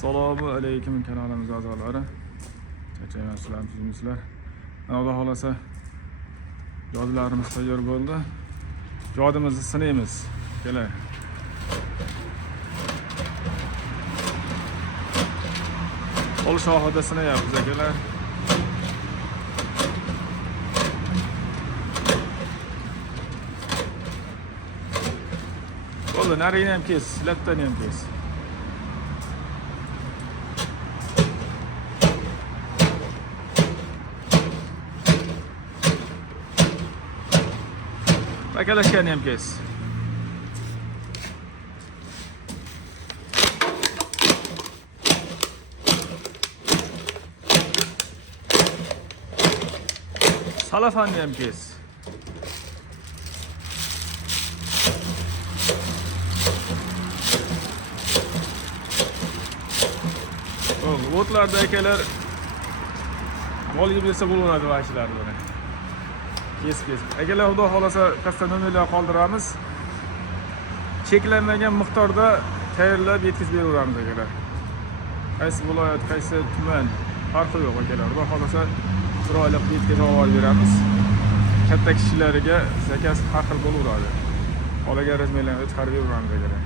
Assalomu alaykum kanalimiz a'zolari. Charchaymasiz, tuzimsizlar. Xudo xolasa jodilarimiz tayyor bo'ldi. Jodimizni sinaymiz. Keling. Qo'l shoxida sinayapmiz akalar. Bo'ldi, narini ham kes, lattani ham kes. Bakalashgani ham kes. Salafanni ham kes. O'tlarda akalar mol yeb yesa bo'laveradi vahshiylar buni. Kes. Akalar xudo xolasa qasddan nomerlar qoldiramiz. Cheklanmagan miqdorda tayyorlab yetkazib beraveramiz akalar. Qaysi viloyat, qaysi tuman farqi yo'q akalar. Xudo xolasa chiroyli yetkazib olib beramiz. Katta kishilarga zakaz har xil bo'laveradi. Qolagan razmerlarni chiqarib beraveramiz akalar.